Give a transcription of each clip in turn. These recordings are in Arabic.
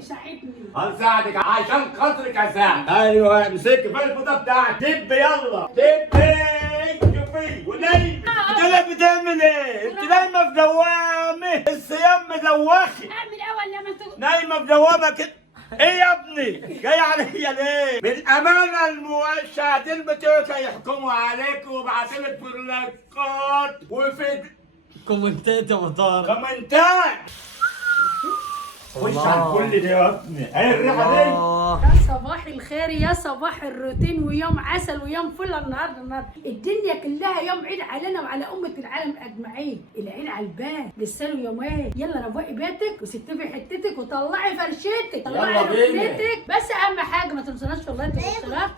تساعدني. هنساعدك عشان خاطرك يا سعد. ايوه امسكي في الفوطه بتاعك، دب يلا دبي شوفي ونايم. انت بتعمل ايه؟ انت نايمه في دوامه، الصيام مدوخي. اعمل اول لما تقول نايمه في دوامه كده. ايه يا ابني؟ جاي عليا ليه؟ بالامانه المشاهدين بتوعك هيحكموا عليك وبعتلك في اللايكات وفي كومنتات يا مطار. كومنتات. خش على الكل ده يا ابني، ايه الريحه دي؟ يا صباح الخير، يا صباح الروتين ويوم عسل ويوم فل. النهارده الدنيا كلها يوم عيد علينا وعلى امه العالم اجمعين. العيد على البال لسه له يومين. يلا روقي بيتك وستفي حتتك وطلعي فرشتك، طلعي ركنتك، بس اهم حاجه ما تنسوناش في الله والصلاه.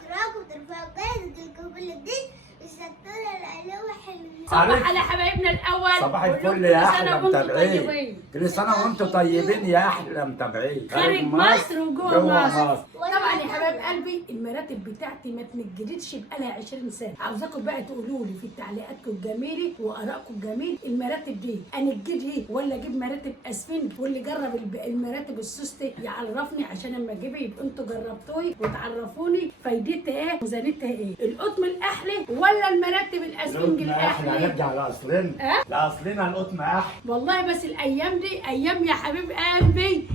صباح على حبايبنا الاول. صباح الفل يا احلى متابعين، كل سنه وانتم طيبين يا احلى متابعين خارج مصر وجوه مصر. طبعا يا مصر. حبايب قلبي المراتب بتاعتي ما تنجدتش بقالها 20 سنه. عاوزاكم بقى تقولوا لي في تعليقاتكم الجميله وارائكم الجميله، المراتب دي انجدها ولا اجيب مراتب اسفنج؟ واللي جرب المراتب السوستي يعرفني عشان اما اجيبها يبقى انتوا جربتوها وتعرفوني فايدتها ايه وزنتها ايه. القطم الاحلى ولا المراتب الاسفنج الاحلى؟ هنرجع لاصلنا. لاصلنا القطم احلى والله. بس الايام دي ايام يا حبيب قلبي.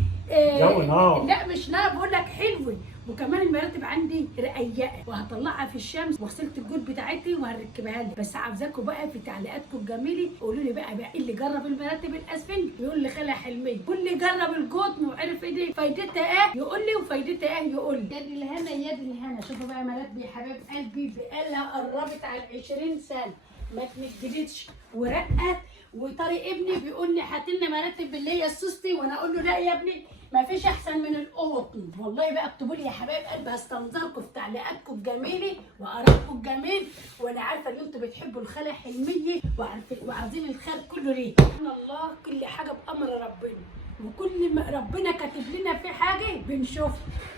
جو نار. لا مش نار، بقول لك حلوه. وكمان المراتب عندي رقيقه وهطلعها في الشمس وغسلت الجود بتاعتي وهركبها لي. بس عاوزاكم بقى في تعليقاتكم الجميله قولوا لي بقى اللي جرب المراتب الاسفنج يقول لي خالة حلميه، واللي جرب القطن وعرف ايه دي فايدتها ايه يقول لي وفايدتها ايه يقول لي. يد الهنا يد الهنا. شوفوا بقى مراتبي يا حبايب قلبي بقالها قربت على 20 سنه ما اتنجدتش ورقت. وطارق ابني بيقول لي هات لنا مراتب اللي هي السوستي، وانا اقول له لا يا ابني ما فيش احسن من القطن. والله بقى اكتبوا لي يا حبايب قلبي، هستنظركم في تعليقاتكم الجميله وارائكم الجميل. وانا عارفه ان انتوا بتحبوا الخاله حلميه وعايزين الخير كله ليه. سبحان الله كل حاجه بامر ربنا، وكل ما ربنا كاتب لنا في حاجه بنشوفها.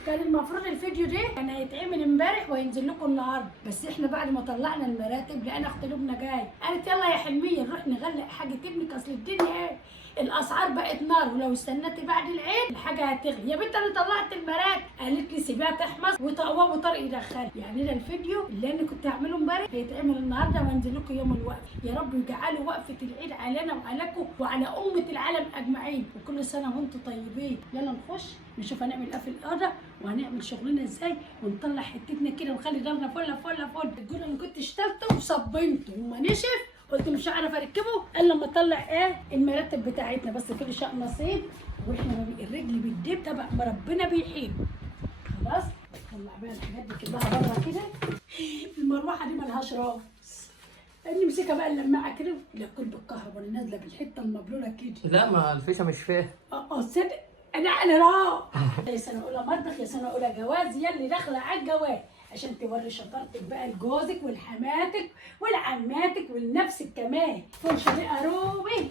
كان المفروض الفيديو ده كان هيتعمل امبارح وهينزل لكم النهارده، بس احنا بعد ما طلعنا المراتب لقينا اخت لبنى جاي قالت يلا يا حلميه نروح نغلق حاجه ابنك اصل الدنيا ايه الاسعار بقت نار، ولو استنيتي بعد العيد الحاجه هتغلي. يا بنت انا طلعت المراتب. قالت لي سيبيها تحمص وابو طارق يدخلها. يعني ده الفيديو اللي انا كنت هعمله امبارح هيتعمل النهارده وهنزل لكم يوم الوقفه. يا رب يجعلوا وقفه العيد علينا وعليكم وعلى امه العالم اجمعين، وكل سنه وانتم طيبين. يلا نخش نشوف هنعمل ايه في الارض وهنعمل شغلنا ازاي ونطلع حتتنا كده ونخلي دمنا فله فله فل. الجول اللي كنت اشتلته وصبنته وما نشف قلت مش هعرف اركبه الا لما اطلع ايه المرتب بتاعتنا. بس كل شيء نصيب، واحنا الرجل بتدب تبع ما ربنا بيحب. خلاص طلع بقى الحاجات دي كلها بره كده. المروحه دي مالهاش راس، نمسكها بقى نلمعها كده. لا كل بالكهرباء اللي نازله بالحته المبلوله كده. لا ما الفيشه مش فيها. صدق انا على راه. يا سنه اولى مطبخ يا سنه اولى جواز، يا اللي داخله على الجواز عشان توري شطارتك بقى لجوزك ولحماتك ولعماتك ولنفسك كمان. فرشه دي قروبي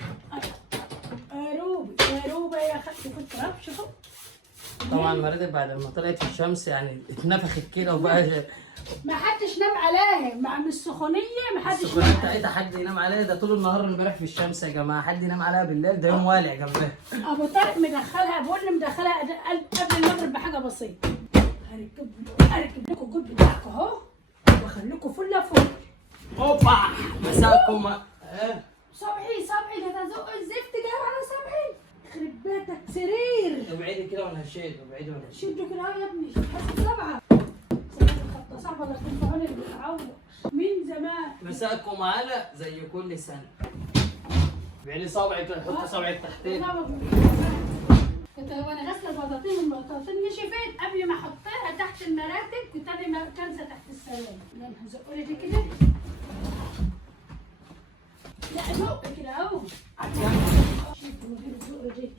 قروبي يا اخي. شوفوا التراب شوفوا. طبعا المراتب بعد ما طلعت في الشمس يعني اتنفخت كده وبقى ما حدش نام عليها مع من السخونيه. ما حدش السخونيه نام بتاعتها حد ينام عليها؟ ده طول النهار امبارح في الشمس يا جماعه، حد ينام عليها بالليل؟ ده يوم والع جنبها. ابو طارق مدخلها، بقول لي مدخلها قبل المغرب بحاجه بسيطه. هركب لكم الجول بتاعكم اهو واخليكم فله فل. اوبا مساكم صبحي ده تزق الزفت جاي على صبحي. يخرب بيتك سرير. ابعدي كده وانا هشيل، ابعدي وانا هشيل. شدوا كده اهو يا ابني. بس سبعه الخطه صعبه اللي تنفعوني اللي بتعوض من زمان. مساكم معانا زي كل سنه. ابعدي صابعك كده، حطي صابعك تحتين. كنت وانا غاسله البطاطين نشفت قبل ما احطها تحت المراتب. كنت انا كنسه تحت السلام. يلا هزقولي دي كده. لا زق كده اهو. شوفوا مدير الزق دي.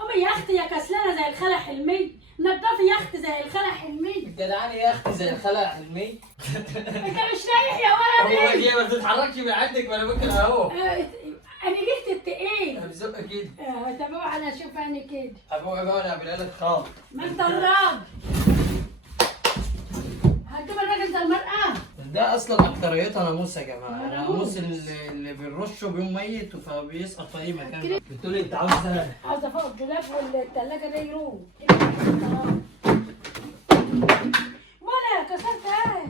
امي يا اختي يا كسلانه زي الخاله حلميه. نضفي يا اختي زي الخاله حلميه. جدعاني يا اختي زي الخلع حلميه. انت مش رايح يا ولدي. هو ما بتتحركش من عندك وانا ممكن اهو. انا جبت التقيل. انا بزق كده. طب اوعى انا اشوف انا كده. ابويا بقى انا اعملها لك خالص. ما انت الراجل. هتجيب الراجل ده المرأة؟ ده اصلا اكتريتها ناموس يا جماعه، ناموس اللي بنرشه بيوم ميت فبيسقط في اي مكان. بتقولي انت عاوزه فوق الدولاب والثلاجه ده يروح ولا كسرتها.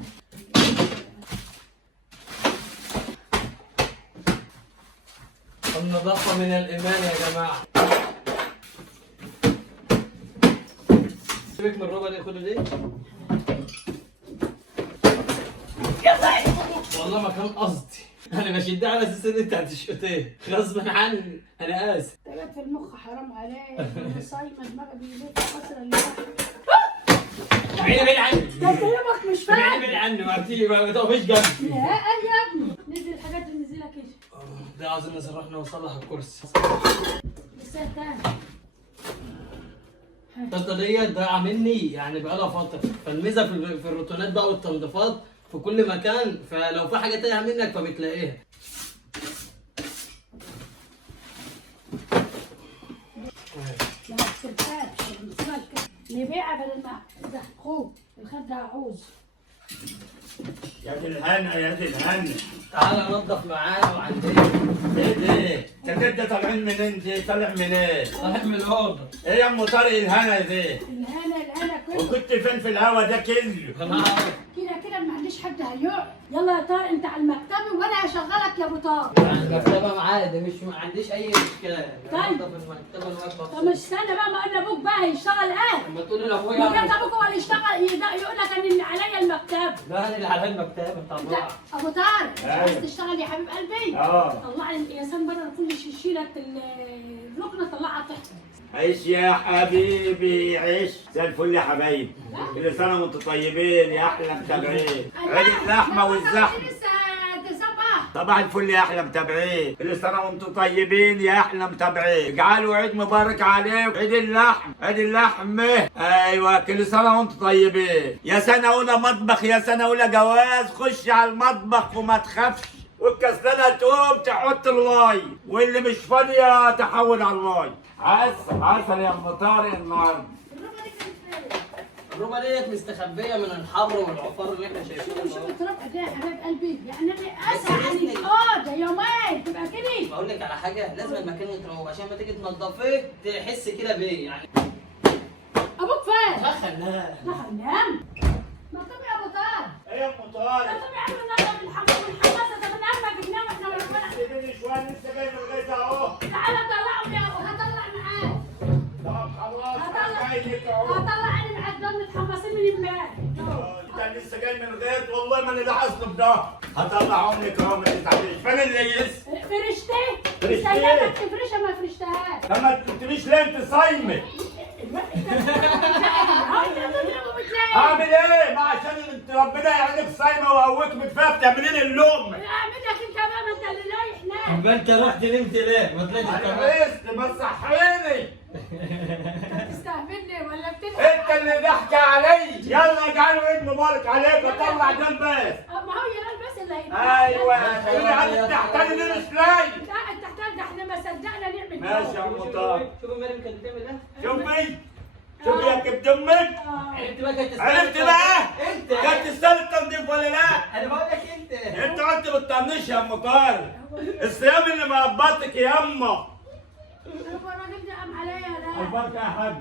النظافه من الايمان يا جماعه. سيبك من الربع دي، خدوا دي. والله ما كان قصدي، انا بشدها على اساس ان انت هتشقطيه غصبا عني، انا اسف. تبات في المخ حرام عليك، انا صايمه دماغي بيلف كسر اللي بعيد عني. ده كلامك مش فاهم. بعيد عني، ما تقفيش جنبي. لا يا ابني نزل الحاجات اللي نزلها كده. ده عاوزين نصرحنا ونصلح الكرسي. لسه تاني. الطاسه ديت ضايعه مني يعني بقالها فتره، فالميزه في الروتونات بقى والتنظيفات في كل مكان، فلو في حاجه تايهه منك فبتلاقيها. لا ما تسيبهاش نبيعها بدل ما ده خوف الخد ده عوز. يا دي الهنا يا دي الهنا. تعالى ننضف معانا وعندنا. ايه ده؟ انت طالعين منين دي؟ طالع منين؟ طالع من الاوضه. ايه يا ام طارق الهنا دي؟ الهنا كله. وكنت فين في الهوا ده كله؟ كده ما عنديش حد هيقعد. يلا يا طارق انت على المكتب وانا هشغلك يا ابو طارق. المكتبه معايا دي، مش ما عنديش اي اشكال. طيب. انضف المكتبه الواقفه. طب مش استنى بقى ما قلنا ابوك بقى هيشتغل ايه؟ لما تقول لابويا ما كان ابوك هو اللي يشتغل يقول لك ان عليا المكتب. لا انا اللي على المكتبه طبعا. ابو طارق أيوة. عايز تشتغل يا حبيب قلبي؟ طلع لي القياسان بره كل شيلة الركنه طلعها تحت. عيش يا حبيبي عيش زي الفل يا حبايبي. كل سنه وانتم طيبين يا احلى متابعين. عيد اللحمه والزحمه. طبعا الفل يا احلى متابعين. كل سنه وانتم طيبين يا احلى متابعين. اجعلوا عيد مبارك عليكم. عيد اللحم عيد اللحمه. ايوه كل سنه وانتم طيبين. يا سنه اولى مطبخ يا سنه اولى جواز. خش على المطبخ وما تخافش. والكسلانه تقوم تحط اللاي واللي مش فاضيه تحول على اللاي. عسل يا ام طارق النهارده. الربع ديت مستخبيه من الحر والعفار اللي احنا شايفينه. شوف التراب قد ايه يا حبايب قلبي، يعني انا اسهل عن الاوضه يومين تبقى كده. بقول لك على حاجه، لازم المكان يتروق عشان ما تيجي تنضفيه تحس كده بيه يعني. ابوك فين؟ دخل نام. ما طب يا ابو طارق. ايه يا ام طارق؟ طب يا عم نضرب والحماسه ده من قلبك تنام احنا ولا سيبني شويه لسه جاي من الغيط اهو. تعالى طلعهم يا ابو هطلع معاك. طب خلاص انا جاي لك اهو. هطلع انا معاك دول متحمسين من امبارح. انت لسه جاي من الغيط والله ماني لاحظت بده. هطلعهم لك اهو ما تزعليش. فين الليس؟ فرشتي؟ فرشتي؟ سلمك تفرشها ما فرشتهاش. لما تقوليش ليه انت صايمه؟ اعمل ايه؟ ما عشان انت ربنا يعينك صايمه وقويك متفاهم تعملين اللقمه. اعمل لك انت بقى ما انت اللي رايح نام. يبقى انت رحت نمت ليه؟ ما طلعتش انا كمان. بس بس صحيني. انت بتستهبلني ولا بتضحك؟ انت اللي ضحك علي. يلا اجعلوا عيد مبارك عليك وطلع ده الباس. ما هو يا بس اللي هيبقى. ايوه تقولي عايز تحتاج ليه مش لاقي. لا انت تحتاج ده احنا ما صدقنا نعمل ماشي يا ام طارق. شوفي مريم كانت بتعمل ايه؟ شوفي شوفي يا كبد امك. عرفت بقى كانت تستاهل. عرفت بقى؟ انت كانت تستاهل التنظيف ولا لا؟ انا بقول لك انت. انت قلت بتطنش يا ام طارق. الصيام اللي مقبضتك يا اما. هو الراجل ده قام عليا لا. البركه يا حاج.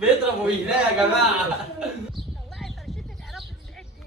بيضربوا ايديه يا جماعه. والله فرشتك عرفت العيد دي.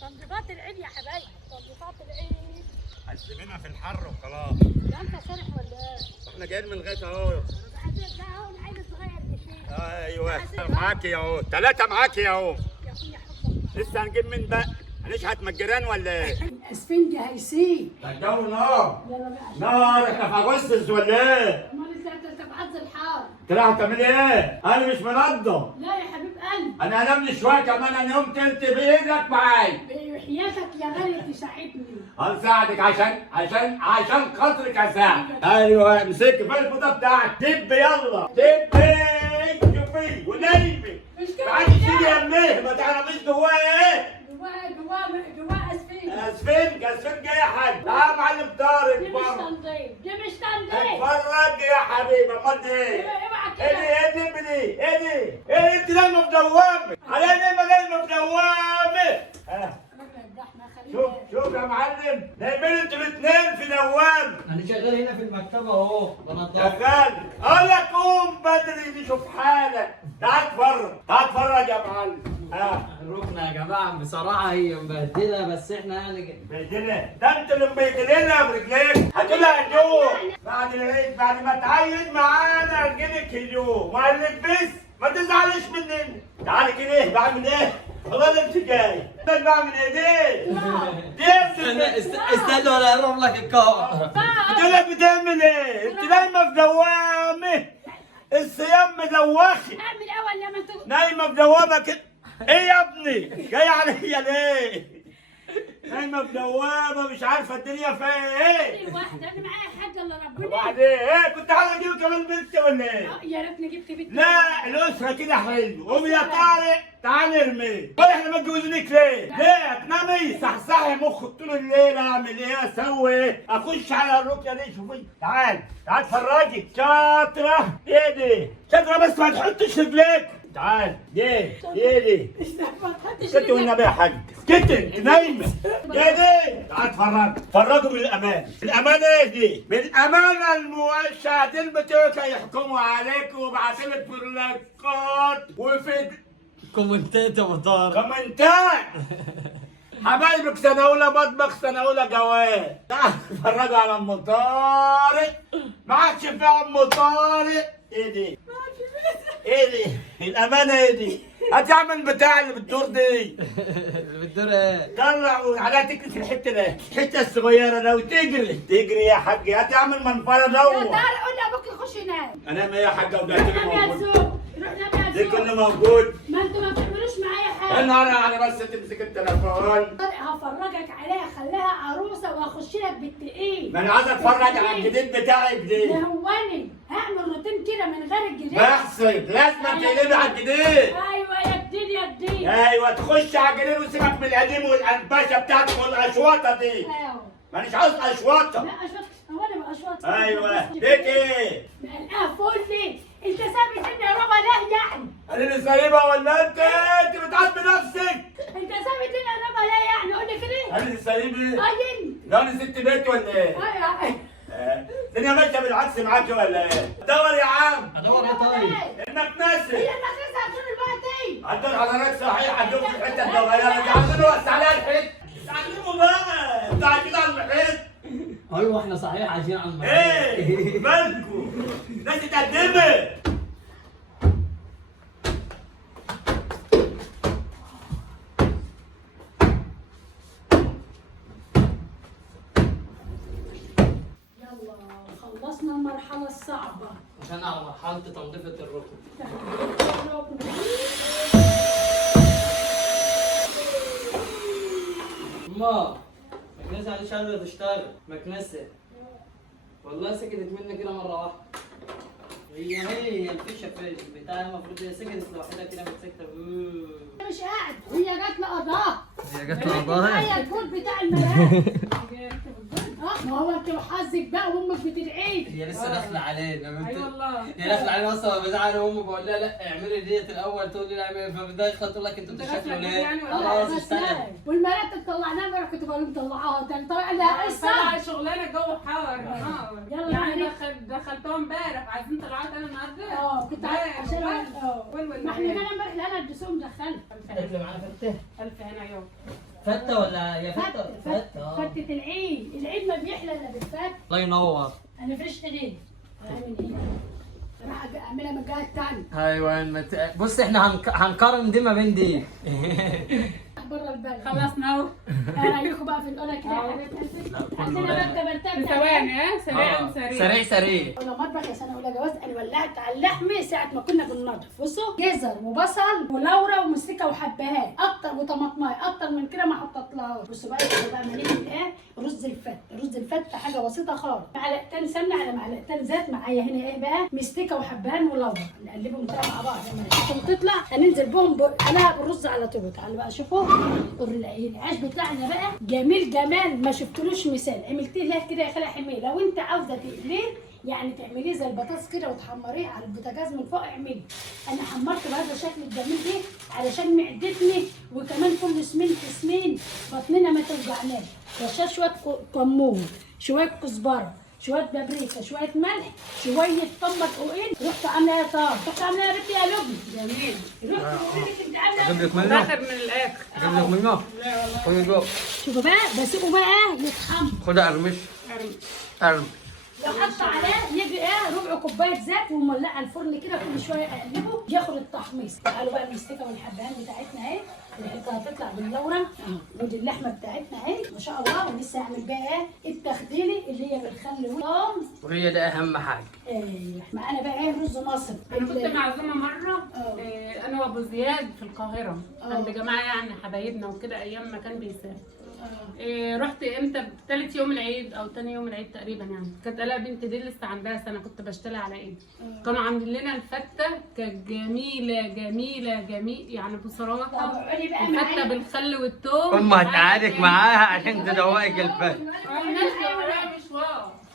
تنظيفات العيد يا حبايبي، تنظيفات العيد. هسيبنا في الحر وخلاص. لا انت سارح ولا ايه؟ احنا جايين من الغيط اهو. ده اهو العيد الصغير اللي فيه. ايوه معاكي اهو. ثلاثه معاكي اهو. يا اخويا حبك. لسه هنجيب من بقى. هنشحت من الجيران ولا ايه؟ اسفنجي هيسيب. ده الجو نار. يلا بقى. نار احنا في اغسطس ولا ايه؟ امال انت بعز الحار. طلع هتعملي ايه؟ انا مش منظم. لا يا حبيب قلبي. انا هنام لي شويه كمان. انا يوم تلت بايدك معايا. بحياتك يا غالي تساعدني. هنساعدك عشان خاطرك هساعدك. ايوه امسكي فين الفوطه بتاعك. دب يلا دبي شوفي ونايمي. مش كده. تعالي شيلي يا امي ما تعرفيش جواه ايه. جواه اسفنج. اسفنج يا حاج. تعال يا معلم طارق دي مش تنظيف، دي مش تنظيف. اتفرج يا حبيبي. امال ايه؟ اوعى ايه كده. دي ايه دي دي ايه دي؟ ايه انت نايمه مدوامه؟ عليا نايمه مدوامه. شوف يا معلم، نايمين انتوا الاثنين في دوام. انا شغال هنا في المكتبه اهو بنضف. شغال. اقول لك قوم بدري شوف حالك. تعال اتفرج، تعال اتفرج يا معلم. الركنه يا جماعه بصراحه هي مبهدله، بس احنا يعني مبهدلة؟ ده انت اللي مبهدلنا برجليك. هتقولها هدوء بعد العيد، بعد ما تعيد معانا هنجيلك هدوء وهنلبس، ما تزعلش مننا. تعالي كده بعمل ايه؟ والله انت جاي. انا بعمل ايه دي؟ استنى ولا اقرب لك الكاميرا. بتقول لك بتعمل ايه؟ انت نايمه في دوامه. الصيام مدوخي. اعمل اول لما انت نايمه في دوامه كده. ايه يا ابني؟ جاي عليا ليه؟ نايمه في دوامه مش عارفه الدنيا فيها ايه؟ الواحده انا معايا حاجه الا ربنا. وبعدين ايه؟ كنت عايز اجيب كمان بنت ولا ايه؟ يا ريتني جبت بنت. لا الاسره كده حلو. قوم يا طارق تعال ارمي. ولا احنا ما اتجوزنيش ليه؟ ليه؟ هتنامي صحصحي مخك طول الليل. اعمل ايه؟ اسوي ايه؟ اخش على الركنه دي. شوفي تعال تعال اتفرجي. شاطره. ايه دي؟ شاطره بس ما تحطش رجليك. تعال ايه دي؟ اسكتي والنبي يا حاج. اسكتي انت نايمه. ايه دي؟ تعال اتفرج. اتفرجوا بالامان. الامانه ايه دي؟ بالامانه المشاهدين بتوعك يحكموا عليك وبعتلك في اللايكات وفي كومنتات يا ابو طارق. كومنتات. حبايبك سنه اولى مطبخ، سنه اولى جواز. تعال اتفرجوا على ام طارق. ما عادش في ام طارق. ايه دي؟ ايه دي؟ الامانه ايه دي؟ هتعمل بتاع اللي بتدور دي. بتدور ايه؟ طلع عليها تجري في الحته دي، الحته الصغيره دي وتجري يا حاج. هتعمل منفره يا دور. طارق قول لابوك يخش ينام. انام ايه يا حاجه؟ وده روح كله نام يا موجود. زوج، روح نام يا دي زوج. كله موجود. ما انتوا ما بتعملوش معايا حاجه. انا بس تمسك التليفون. طارق هفرجك عليها، خليها عروسه وهخش لك بالتقيل. ما انا عايز اتفرج على الجديد بتاعك دي. يهوني هعمل روتين كده من غير الجديد. بحسب لازم تقلبي على الجديد. ايوه يا جديد يا جديد. ايوه تخش على الجديد وسيبك من القديم والانبشه بتاعتك والاشواطه دي. ايوه. مانيش عاوز اشواطه. لا اشواط، هو انا بقى اشواط. ايوه ليك ايه؟ قلقاه فول ليه؟ انت سابت الدنيا ربع ليه يعني؟ انا اللي سايبها ولا انت بتعبي نفسك؟ انت سابت الدنيا ربع ليه يعني؟ قول لي كده. انا اللي سايبها؟ ايوه. لا انا ست بيت ولا ايه؟ ايوه. الدنيا ماشيه بالعكس معاكي ولا ايه؟ دور يا عم. ادور ايه طيب؟ انك ناسي. هي المدرسه طول الوقت ايه؟ هتدور على نفسك صحيح. هتدور في الحته الصغيره دي. عايزين نوسع عليها الحته. تعلموا بقى. انتوا عايشين على المحيط. ايوه احنا صحيح عايشين على المحل. ايه مالكوا؟ ناس اتقدمت. يلا خلصنا المرحله الصعبه. عشان على مرحله تنظيفه الركن. ما مكنسة على شغلة تشتغل مكنسة. والله سكتت مني كده مرة واحدة. هي الفيشة بتاعي المفروض هي سكتت لوحدها كده متسكتة. مش قاعد، هي جت لقضاها. هي جت لقضاها؟ هي الفول بتاع الملاهي. ما هو انت وحظك بقى وامك بتدعيك. هي لسه داخلة علينا. اي والله. هي داخلة علينا اصلا بزعل امي بقول لها لا اعملي ديت الاول تقول لي لا اعملي فبداخلة تقول لك انتوا بتشكلوا ليه؟ يعني ولا خلاص بس استنى. لا. والمراتب طلعناها امبارح كنت بقول لهم طلعوها تاني. طلع لها طلع قصه. شغلانه جو حار. يلا يعني يعني. دخلتها امبارح. عايزين طلعات انا النهارده. كنت عشان ما احنا جينا امبارح لقينا الدسوم دخلت. اللي معانا فتة؟ الف هنا يوم. فتة ولا يا فتة؟ فتة العيد، العيد ما بيحلى الا بالفتة. الله ينور. انا فرشت ليه؟ هعمل ايه؟ راح اعملها من الجهه الثانيه. ايوه بص احنا هنقارن دي ما بين دي. بره البلد. خلصنا اهو. رايكم بقى في الاولى كده يا حبيبتي. عشان انا مرتبه ثواني ها سريع سريع. سريع. انا مطبخ يا سنه اولى جواز. انا ولعت على اللحمه ساعه ما كنا بننضف. بصوا جزر وبصل ولورا ومستكه وحبهان اكتر وطماطمايه اكتر من كده ما حطيتلهاش. بصوا بقى كده بقى مليت ايه؟ رز الفته حاجه بسيطه خالص. معلقتين سمنه على معلقتين زيت. معايا هنا ايه بقى؟ مستكه وحبهان ولورا. نقلبهم كده مع بعض. لما الريحتهم تطلع هننزل بهم عليها بالرز على طول. تعالوا بقى شوفوا العيش بتاعنا بقى جميل جمال ما شفتلوش مثال. عملتيه ليه كده يا خالة حميه؟ لو انت عاوزه تقليه يعني تعمليه زي البطاطس كده وتحمريه على البوتاجاز من فوق. اعملي. انا حمرت بهذا الشكل الجميل ده علشان معدتني وكمان كل سمين في سمين بطننا ما توجعناش. رشاش شويه كمون، شويه كزبره، شويه بابريكا، شويه ملح، شويه طماطم دقوقين. رحت عامله ايه طب؟ رحت عامله ايه يا بنتي يا لبنى؟ جميل. رحت قلت لك انت عامله اجيب لك الاخر منه، من الاخر. اجيب لك منه. لا والله. خد جوه. شوفوا بقى بسيبه بقى يتحمر. خد ارمش ارمي. ارمش. لو حط عليه يجي ربع كوبايه زيت ومولعه الفرن كده كل شويه اقلبه ياخد التحميص. تعالوا بقى المستكه والحبهان بتاعتنا اهي اللي هتطلع باللورة. ودي اللحمه بتاعتنا اهي ما شاء الله. ولسه هعمل بقى التخديلي اللي هي بالخل والثوم. وهي ده اهم حاجه. ايوه معانا بقى رز مصر. انا كنت معزومه مره انا وابو زياد في القاهره عند جماعه يعني حبايبنا وكده ايام ما كان بيسافر. رحت امتى؟ ثالث يوم العيد او ثاني يوم العيد تقريبا يعني. كانت الاء بنت دي لسه عندها سنه كنت بشتغل على ايدي. كانوا عاملين لنا الفته كانت جميله جميله جميل يعني بصراحه. الفته بالخل والثوم. امها هتقعدك معاها عشان تدوقك الفته.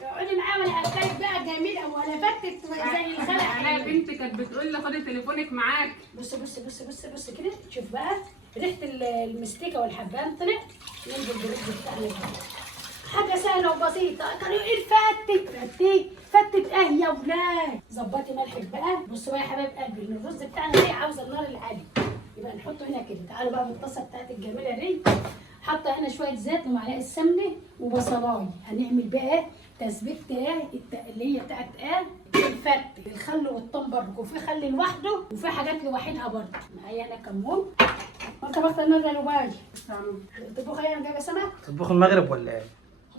اقعدي معاه وانا اكلت بقى جميله ولا فتت زي الخلق. انا بنتي كانت بتقول لي خدي تليفونك معاك. بص بص بص بص بص كده. شوف بقى ريحه المستيكه والحبان طلع. ننزل بالرز بتاعنا حاجه سهله وبسيطه. كانوا ايه فتت يا ولاد. ظبطي ملحك بقى. بصوا بقى يا حبايب قلبي ان الرز بتاعنا ده عاوز النار العاليه يبقى نحطه هنا كده. تعالوا بقى بالطاسه بتاعت الجميله دي. حاطه هنا شويه زيت ومعلقه سمنه وبصلايه. هنعمل بقى تسبيكه اللي هي بتاعت الفت الخل والثوم برضه. وفي خل لوحده وفي حاجات لوحدها برضه. معايا انا كمون. انت بس النار لوباج تطبخي ايه؟ انا جايبه سمك. تطبخ المغرب ولا ايه؟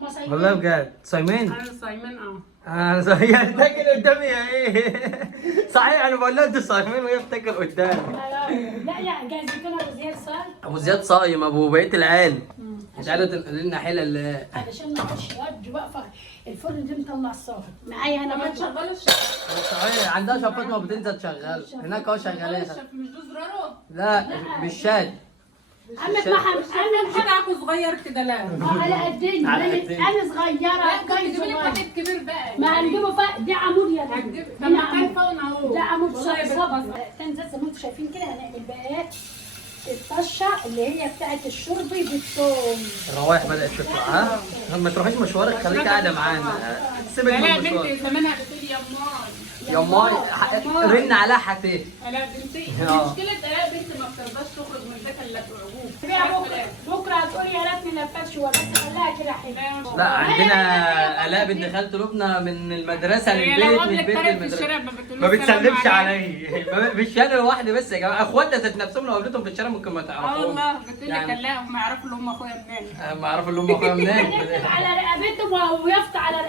هما صايمين والله بجد صايمين؟ انا صايمين انا صحيح بتاكل قدامي يا ايه؟ صحيح انا بقول لها انتوا صايمين وهي بتاكل قدامي. لا يا جايز يكون ابو زياد صايم. ابو زياد صايم ابو بقيه العيال. مش قادره تنقل لنا حلل. علشان نخش وجه واقفه الفرن دي مطلع الصوت. معايا انا ما برضه. تشغلش. صحيح عندها شفاط ما بتنزل تشغل هناك اهو شغالها. مش ده زراره؟ لا مش شاد. عمك محمد انا حاجه صغير كده. لا على قدين. انا صغيره كان تجيب لي باكيت كبير بقى. ما هنجيبه دي عمود يا بنت. طب ما كان فوقنا اهو. ده عمود والله صبر. تنزل زي ما انتم شايفين كده. هنعمل بقى الطشه اللي هي بتاعت الشرب بالثوم. الروايح بدات تطلع ها؟ ما تروحيش مشوارك خليك قاعده معانا. سيبك من لا المشوار. بنتي زمانها بتقول يا ماي. يا ماي رن عليها حتى. انا بنتي المشكله الاء بنتي ما بترضاش تخرج من البيت الا بعجوب. بكره هتقولي يا ريتني لفتش ولا خليها كده حلوه. لا عندنا الاء بنت خالته لبنى من المدرسه للبيت من البيت للمدرسه. ما بتسلمش عليا. مش انا لوحدي بس يا جماعه اخواتنا ذات نفسهم لو قابلتهم في الشارع ممكن ما تعرفوهم. والله بتقول لي كلاهم ما يعرفوا اللي هم اخويا منين. ما اعرف اللي هم اخويا منين. على رقبتهم ويافطه على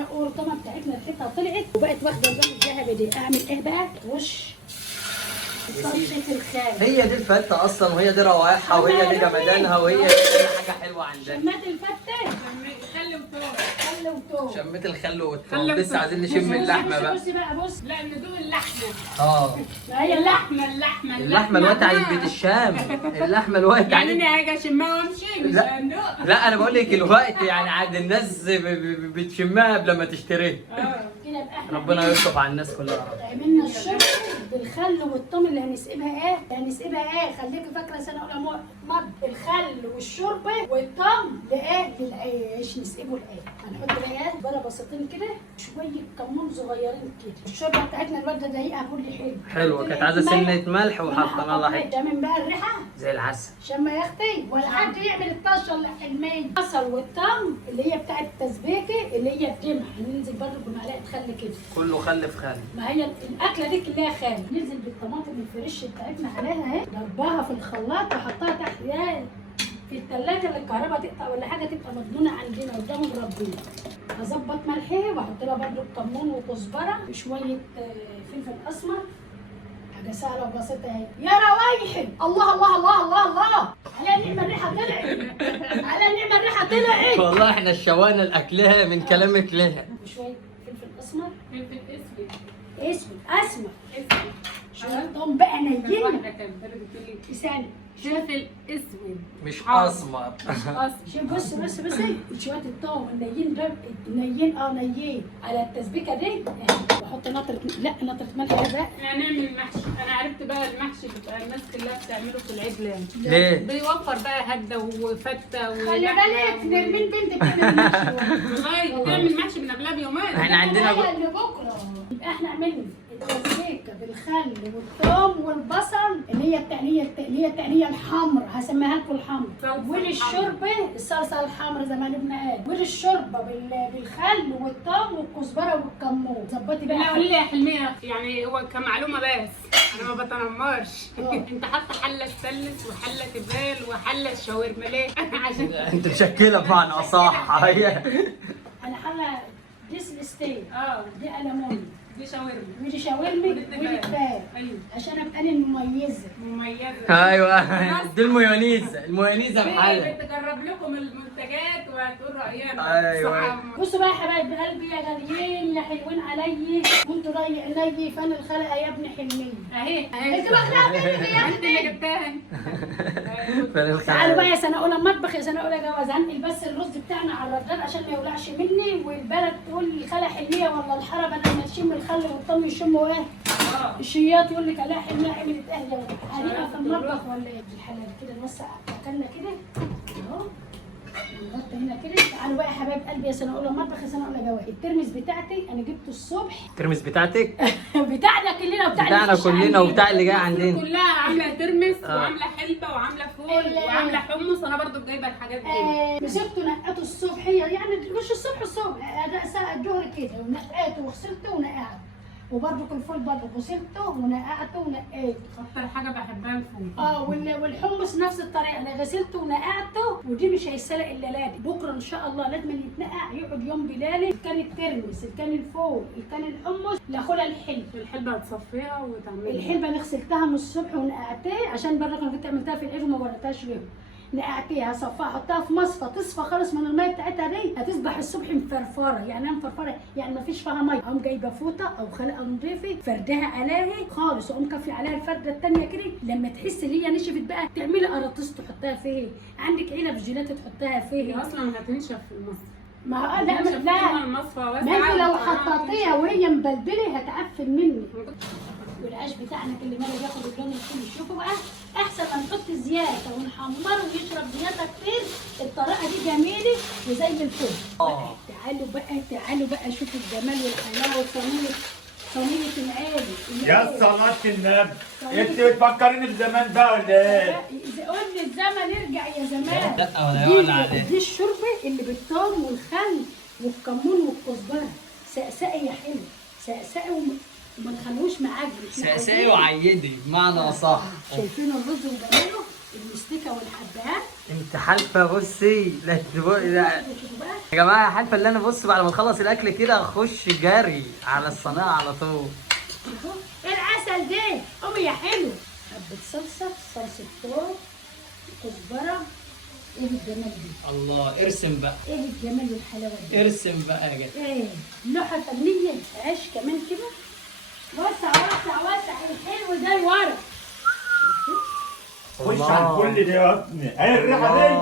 القرطمه بتاعتنا ريحتها طلعت وبقت واخده اللون الذهبي دي. اعمل ايه بقى؟ وش صلصه الخال. هي دي الفته اصلا وهي دي روايحها وهي دي جمدانها وهي دي حاجه حلوه عندنا. شمات الفته خلي وتوم. خل وتوم. شميت الخل والثوم لسه عايزين نشم اللحمه بقى. بصي بقى بص. لا ندوق اللحمه. ما هي اللحمه. اللحمه الوقت عند بيت الشام. اللحمه الوقت يعني عند انا هاجي اشمها وامشي مش هندوق. لا انا بقول لك الوقت يعني عند الناس بتشمها قبل ما تشتريها. كده بقى احنا ربنا يستر على الناس كلها. عملنا الشرب بالخل والثوم اللي هنسقبها خليكي فاكره سنه اولى مض الخل والشوربه والثوم للعيش نسقبه هنحط بقى بره بسيطين كده شويه كمون صغيرين كده. الشوربه بتاعتنا الوالده دقيقه كل حلوه كانت عايزه سنه ملح وحطينا لها حته. تمام بقى الريحه زي العسل. شم يا اختي ولا حد يعمل الطشه الحلميه. البصل والثوم اللي هي بتاعت التسبيكه اللي هي الدمع ننزل برضه بمعلقه خل كده. كله خل في خل. ما هي الاكله دي كلها خل. ننزل بالطماطم الفريش بتاعتنا عليها اهي ضربها في الخلاط وحطها تحت في الثلاجه اللي الكهرباء تقطع ولا حاجه تبقى مضمونه عندنا قدام ربنا. هظبط ملحها واحط لها برضه كمون وكزبره وشويه فلفل اسمر. حاجه سهله وبسيطه اهي. يا روايحي الله الله الله الله الله على نعمه الريحه طلعت. على نعمه الريحه طلعت. والله احنا اشتوينا لاكلها من كلامك لها. وشويه فلفل اسمر. فلفل اسود. اسود اسمر. شويه ضم بقى نيين. واحده كانت بتقول لي لساني فلفل اسود مش حار. اسمر. مش اصفر. شوف بص شويه الثوم النيين ده نيين على التسبيكه دي. بحط نطره ملح بقى. احنا هنعمل محشي. انا عرفت بقى المحشي بيبقى الناس كلها بتعمله في العيد ليه؟ ليه؟ بيوفر بقى هده وفته خلي بالك نرمين بنتك تعمل محشي. والله تعمل محشي من قبلها بيومين. احنا عندنا اللي بكره يبقى احنا عملنا التسبيكه بالخل والثوم والبصل اللي هي التقليه الحمراء، هسميها لكم الحمراء. وللشوربه الصلصه الحمراء زي ما نبنا قال. وللشوربه بالخل والثوم والكزبره والكمون. ظبطي بقى. لا قولي لي يا حلميه، يعني هو كمعلومه بس انا ما بتنمرش. انت حاطه حله ستانلس وحله تيفال وحله شاورما ليه؟ عشان انت مشكله بمعنى اصح. هي انا حله ديس ستيل. دي ألمونيوم. دي شاورما. ودي شاورما ودي تبال. ايوه عشان ابقى انا المميزه. ايوه دي المايونيزه بحالها. بتجرب لكم المنتجات وهتقول راينا. ايوه بصوا بقى يا حبايب قلبي يا غاليين يا حلوين علي وانتوا رايقين فن الخلقه يا ابن حلمين. اهي انت واخداها مني يا انت اللي جبتها. تعالوا بقى يا سنه اولى المطبخ يا سنه اولى جواز. هنقل بس الرز بتاعنا على الرجال عشان ما يولعش مني والبلد تقول لي خاله حلميه ولا الحرب انا نشم الخل والطم يشموا ايه؟ الشياط يقول لك لا حلميه عملت اهدى حريقه في المطبخ ولا ايه؟ الحلال كده نوسع اكلنا كده اهو نغطي هنا كده. تعالوا بقى يا حبايب قلبي يا سنه اولى المطبخ يا سنه اولى جواز. الترمس بتاعتي انا جبته الصبح. الترمس بتاعتك؟ بتاعنا كلنا بتاعنا كلنا وبتاع اللي جاي عندنا كلها عامله ترمس وعامله حلبه وعامله فول وعامله حمص. انا برضو جايبه الحاجات دي. مسكته نقعته الصبح يعني مش الصبح اداء ساعه الظهر كده ونقعته وغسلته ونقعته. وبرضه الفول برضه غسلته ونقعته ونقيته. اكتر حاجه بحبها الفول. والحمص نفس الطريقه انا غسلته ونقعته. ودي مش هيتسلق الا ليله. بكره ان شاء الله لازم يتنقع يقعد يوم بليله. كان الترمس كان الفول كان الحمص لاخدها الحلبه هتصفيها وتعملها. الحلبه انا غسلتها من الصبح ونقعتها عشان برضه كنت عملتها في العيد وما وريتهاش ليهم. نقعتيها صفاها حطها في مصفى تصفى خالص من الميه بتاعتها دي. هتصبح الصبح مفرفره يعني مفرفره يعني ما فيش فيها ميه. اقوم جايبه فوطه او خلقه نضيفه فردها عليها خالص واقوم كافيه عليها الفرده الثانيه كده. لما تحس ان هي نشفت بقى تعملي قراطيس تحطها فيه. عندك علب جيلاتي تحطها فيه. هي اصلا هتنشف في المصفى. ما لا المصفى ما انت لو حطيتيها وهي مبلبله هتعفن منك. والعيش بتاعنا كل مره بياخد اللون الكل. شوفوا بقى احسن ما نحط زياده ونحمره ويشرب زياده كتير. الطريقه دي جميله وزي الفل. تعالوا بقى شوفوا الجمال والحلاوه صينيه العالي. يا صلاة النبي انت بتفكريني بزمان بقى ولا ايه؟ قول لي الزمن ارجع يا زمان. لا ولا يقول عليه. دي الشوربه اللي بالثوم والخل والكمون والكزبره. سقسقي يا حلو سقسقي وما تخلوش معاك. سقسقي وعيدي بمعنى اصح. شايفين الرز وجماله المستكه والحبهان. انت حالفه بصي لا يا جماعه حالفه اللي انا بص بعد ما نخلص الاكل كده اخش جري على الصينيه على طول. ايه العسل ده؟ قومي يا حلو. حبه صلصه ثوم كزبره. ايه الجمال دي؟ الله ارسم بقى. ايه الجمال والحلاوه دي؟ ارسم بقى يا جدع. ايه لوحه فنيه. عيش كمان كده وسع الحلو ده ورا. خش على كل ده يا ابني. ايه الريحه دي؟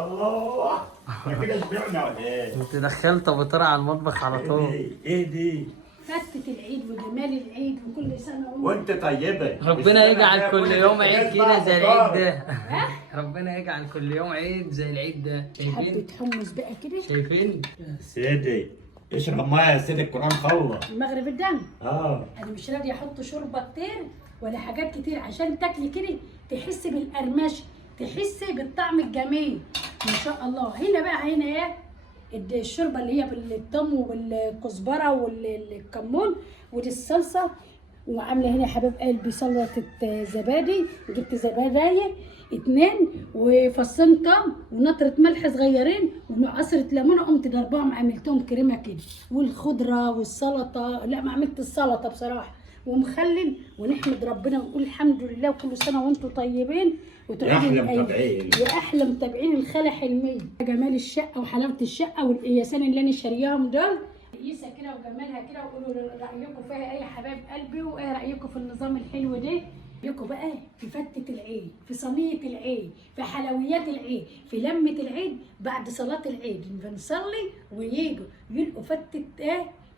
الله احنا كده شبعنا ولا ايه؟ انت دخلت ابو طارق على المطبخ على طول. ايه دي؟ فتة العيد وجمال العيد وكل سنه وانت طيبه. ربنا يجعل كل يوم عيد كده زي العيد ده. ربنا يجعل كل يوم عيد زي العيد ده. حبه حمص بقى كده. شايفين؟ سيدي اشرب ميه يا سيدي القران خلص. المغرب الدم. انا مش راضيه احط شوربه كتير ولا حاجات كتير عشان تاكلي كده تحسي بالقرمشه تحسي بالطعم الجميل ما شاء الله. هنا بقى ايه الشوربه اللي هي بالثوم والكزبره والكمون ودي الصلصه. وعامله هنا يا حبايب قلبي سلطه زبادي. جبت زباديه 2 وفصين توم ونطره ملح صغيرين وعصره ليمونه قمت ضرباهم عملتهم كريمه كده. والخضره والسلطه لا ما عملت السلطه بصراحه ومخلل. ونحمد ربنا ونقول الحمد لله وكل سنه وانتم طيبين يا احلى متابعين. يا احلى متابعين الخاله حلميه. جمال الشقه وحلاوه الشقه والقياسان اللي انا شارياهم دول قيسه كده وجمالها كده. وقولوا رايكم فيها ايه يا حبايب قلبي وايه رايكم في النظام الحلو ده. يكوا بقى في فتة العيد، في صينية العيد، في حلويات العيد، في لمة العيد بعد صلاة العيد بنصلي ويجوا يلقوا فتة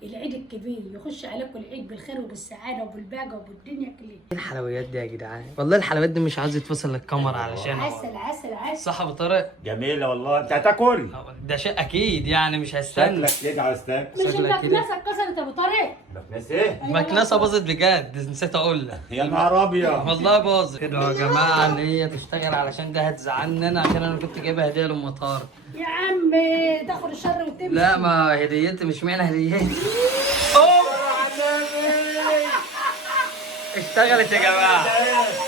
العيد الكبير، يخش عليكم العيد بالخير وبالسعادة وبالبهجة وبالدنيا كلها. ايه الحلويات دي يا جدعان؟ والله الحلويات دي مش عايز يتفصل للكاميرا علشانها. عسل عسل عسل. صح يا ابو طارق؟ جميله والله. انت هتاكل؟ ده شيء اكيد يعني مش هستنى. شكلك كده عايز تاكل. مش شكلك كده. المكنسة اتكسرت يا ابو طارق؟ مكنسه ايه؟ المكنسه باظت بجد، نسيت اقول لك. يا نهار ابيض. والله باظت كده يا جماعه، ان هي تشتغل علشان ده هتزعلني انا، عشان انا كنت جايبها هديه لام طارق. يا عم تاخد الشر وتمشي. لا ما هديتي مش معنى هديتي. اشتغلت يا جماعه.